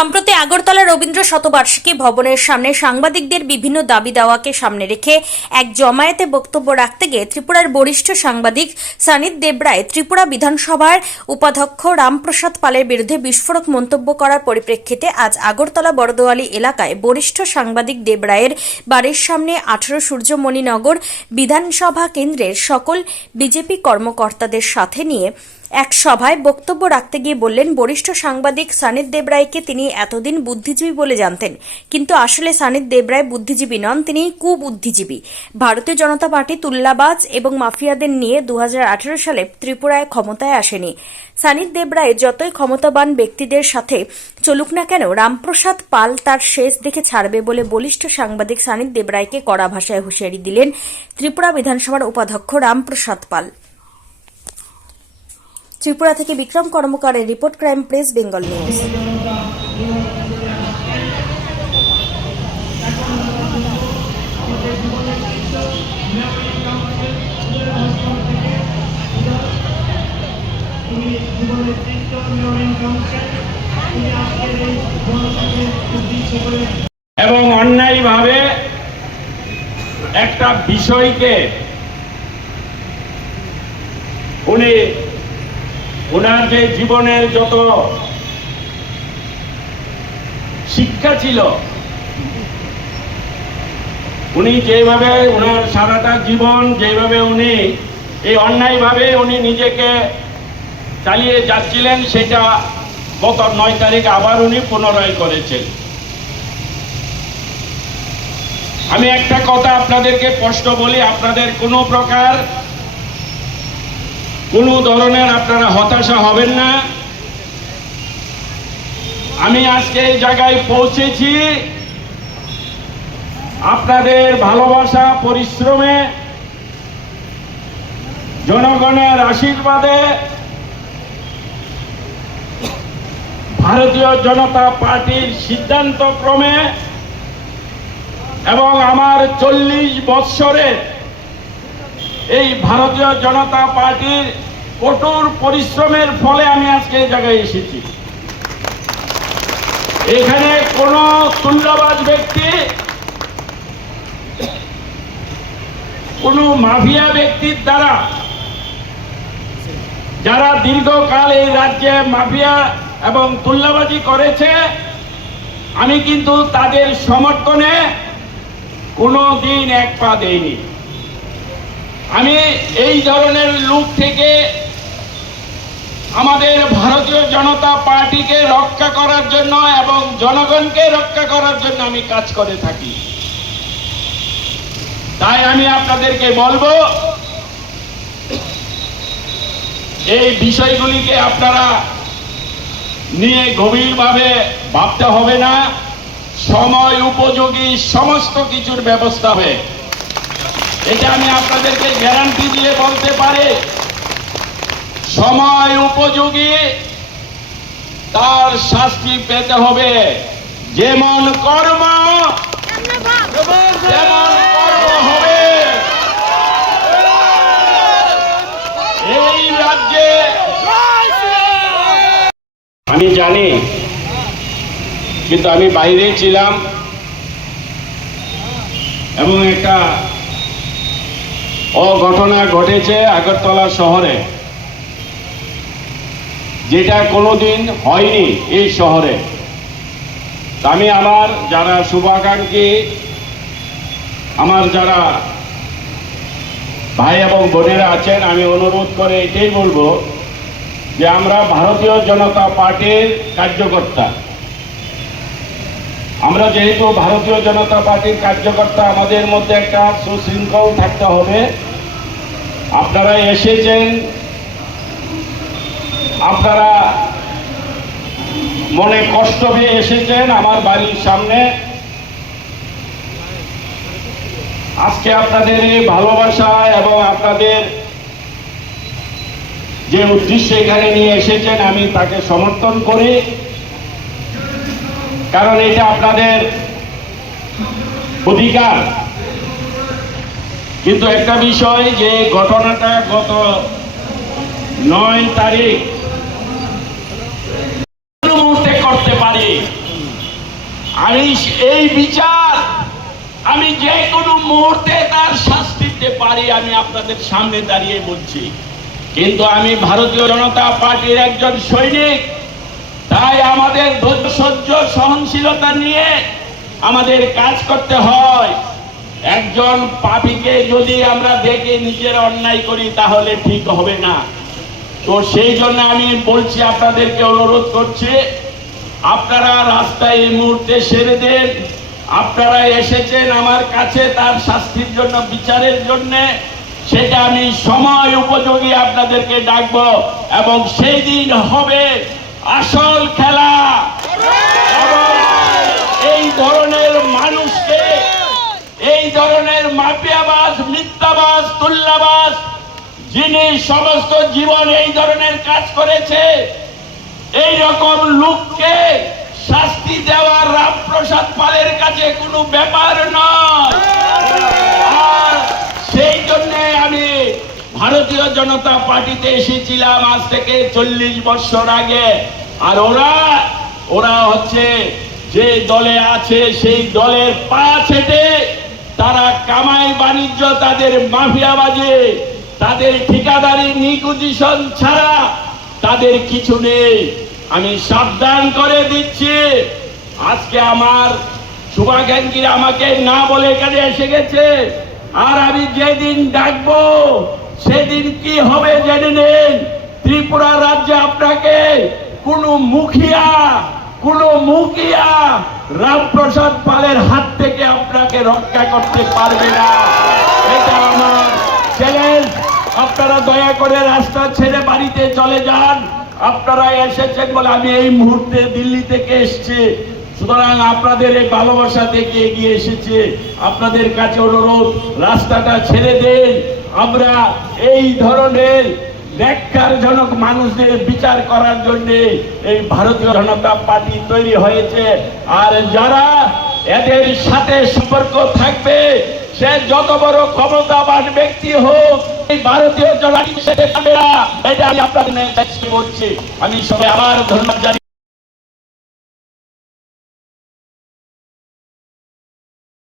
সম্প্রতি আগরতলা রবীন্দ্র শতবার্ষিকী ভবনের সামনে সাংবাদিকদের বিভিন্ন দাবি দাওয়াকে সামনে রেখে এক জমায়েতে বক্তব্য রাখতে গিয়ে ত্রিপুরার বরিষ্ঠ সাংবাদিক সানিদ দেবরায় ত্রিপুরা বিধানসভার উপাধ্যক্ষ রামপ্রসাদ পালের বিরুদ্ধে বিস্ফোরক মন্তব্য করার পরিপ্রেক্ষিতে আজ আগরতলা বড়দোয়ালি এলাকায় বরিষ্ঠ সাংবাদিক দেবরায়ের বাড়ির সামনে আঠারো সূর্যমণিনগর বিধানসভা কেন্দ্রের সকল বিজেপি কর্মকর্তাদের সাথে নিয়ে এক সভায় বক্তব্য রাখতে গিয়ে বললেন, বরিষ্ঠ সাংবাদিক সানিদ দেবরায়কে তিনি এতদিন বুদ্ধিজীবী বলে জানতেন। কিন্তু আসলে সানিদ দেবরায় বুদ্ধিজীবী নন, তিনি কুবুদ্ধিজীবী। ভারতীয় জনতা পার্টি তুল্লাবাজ এবং মাফিয়াদের নিয়ে দু হাজার আঠেরো সালে ত্রিপুরায় ক্ষমতায় আসেনি। সানিদ দেবরায় যতই ক্ষমতাবান ব্যক্তিদের সাথে চলুক না কেন, রামপ্রসাদ পাল তার শেষ দেখে ছাড়বে বলে বলিষ্ঠ সাংবাদিক সানিদ দেবরায়কে কড়া ভাষায় হুঁশিয়ারি দিলেন ত্রিপুরা বিধানসভার উপাধ্যক্ষ রামপ্রসাদ পাল। ত্রিপুরা থেকে Bikram কর্মকারের report crime press Bengal news. এবং অন্যায়ভাবে একটা বিষয়কে উনি ওনার যে জীবনের যত শিক্ষা ছিল, উনি যেভাবে ওনার সারাটা জীবন যেভাবে উনি এই অন্যায়ভাবে উনি নিজেকে চালিয়ে যাচ্ছিলেন, সেটা গত নয় তারিখ আবার উনি পুনরায় করেছেন। আমি একটা কথা আপনাদেরকে স্পষ্ট বলি, আপনাদের কোনো প্রকার কোনো ধরনের আপনারা হতাশা হবেন না। আমি আজকে এই জায়গায় পৌঁছেছি। আপনাদের ভালোবাসা, পরিশ্রমে, জনগণের আশীর্বাদে ভারতীয় জনতা পার্টির সিদ্ধান্ত ক্রমে এবং আমার চল্লিশ বৎসরের এই ভারতীয় জনতা পার্টির কঠোর পরিশ্রমের ফলে আমি আজকে এই জায়গায় এসেছি। এখানে কোন তুল্যবাজ ব্যক্তি, কোন মাফিয়া ব্যক্তির দ্বারা যারা দীর্ঘকাল এই রাজ্যে মাফিয়া এবং তুল্যবাজি করেছে, আমি কিন্তু তাদের সমর্থনে কোনো দিন এক পা দেইনি। আমি এই ধরনের লোক থেকে আমাদের ভারতীয় জনতা পার্টিকে রক্ষা করার জন্য এবং জনগণকে রক্ষা করার জন্য আমি কাজ করে থাকি। তাই আমি আপনাদেরকে বলব, এই বিষয়গুলিকে আপনারা নিয়ে গভীরভাবে ভাবতে হবে না। সময় উপযোগী সমস্ত কিছুর ব্যবস্থা হবে এটা আমি আপনাদেরকে গ্যারান্টি দিয়ে বলতে পারি, সময় উপযোগী, তার শাস্তি পেতে হবে। যেমন কর্ম হবে। এই রাজ্যে আমি জানি, কিন্তু আমি বাইরে ছিলাম। এবং একটা অঘটনা ঘটেছে আগরতলা শহরে। যেটা কোনোদিন হয়নি এই শহরে। আমি আমার যারা শুভাকাঙ্ক্ষী, আমার যারা ভাই এবং বোনেরা আছেন, আমি অনুরোধ করে এটাই বলব যে আমরা ভারতীয় জনতা পার্টির কার্যকর্তা আমরা যেহেতু ভারতীয় জনতা পার্টির কার্যকর্তা, আমাদের মধ্যে একটা সুশৃঙ্খল থাকতে হবে। আপনারা এসেছেন। আপনারা মনে কষ্ট পেয়ে এসেছেন আমার বাড়ির সামনে। আজকে আপনাদের এই ভালোবাসা এবং আপনাদের যে উদ্দেশ্য এখানে নিয়ে এসেছেন, আমি তাকে সমর্থন করি। কারণ এটা আপনাদের অধিকার। কিন্তু একটা বিষয়, যে ঘটনাটা গত নয় তারিখ মুহূর্তে করতে পারি। আমি এই বিচার আমি যে কোনো মুহূর্তে তার শাস্তি দিতে পারি, আমি আপনাদের সামনে দাঁড়িয়ে বলছি। কিন্তু আমি ভারতীয় জনতা পার্টির একজন সৈনিক তাই আমাদের ধৈর্য সহ্য, সহনশীলতা নিয়ে আমাদের কাজ করতে হয়। একজন পাপীকে যদি আমরা দেখে নিজের অন্যায় করি, তাহলে ঠিক হবে না। তো সেই জন্য আমি বলছি, আপনাদেরকে অনুরোধ করছি, আপনারা রাস্তায় এই মুহূর্তে সেরে দেন। আপনারা এসেছেন আমার কাছে তার শাস্তির জন্য, বিচারের জন্য। সেটা আমি সময় উপযোগী আপনাদেরকে ডাকবো এবং সেই দিন হবে আসল খেলা। এই ধরনের মানুষকে, এই ধরনের মাফিয়াবাজ, মিথ্যাবাজ তুল্লাবাজ যিনি সমস্ত জীবন এই ধরনের কাজ করেছে, এই রকম লোককে শাস্তি দেওয়ার রামপ্রসাদ পালের কাছে কোনো ব্যাপার নয়। আর ভারতীয় জনতা পার্টিতে এসেছিলাম আজ থেকে চল্লিশ বছর আগে। আর ওরা ওরা হচ্ছে যে দলে আছে, সেই দলের পা ছেটে তারা কামাই বাণিজ্য, তাদের মাফিয়াবাজি তাদের ঠিকাদারি নিকুজিশন ছাড়া তাদের কিছু নেই। আমি সাবধান করে দিচ্ছি। আজকে আমার শুভাকাঙ্ক্ষীরা আমাকে না বলে এখানে এসে গেছে। আর আমি যেদিন ডাকবো সেদিন কি হবে জেনে নেন। ত্রিপুরা রাজ্যে আপনাকে কোন মুখিয়া কোন মুখিয়া রামপ্রসাদ পালের হাত থেকে আপনাকে রক্ষা করতে পারবে না। এটা আমার চ্যালেঞ্জ। আপনারা দয়া করে রাস্তা ছেড়ে বাড়িতে চলে যান। আপনারা এসেছেন বলে আমি এই মুহূর্তে দিল্লি থেকে এসেছি। সুতরাং আপনাদের এই ভালোবাসা থেকে এগিয়ে এসেছে। আপনাদের কাছে অনুরোধ, রাস্তাটা ছেড়ে দেন। আমরা এই ধরনের ন্যাক্কারজনক মানুষদের বিচার করার জন্য এই ভারতীয় জনতা পার্টি তৈরি হয়েছে আর যারা এদের সাথে সম্পর্ক থাকবে, সে যত বড় ক্ষমতাবান ব্যক্তি হোক, এই ভারতীয় জনতা। এটা আমি আপনাদের বলছি আমি সবাই আবার ধন্যবাদ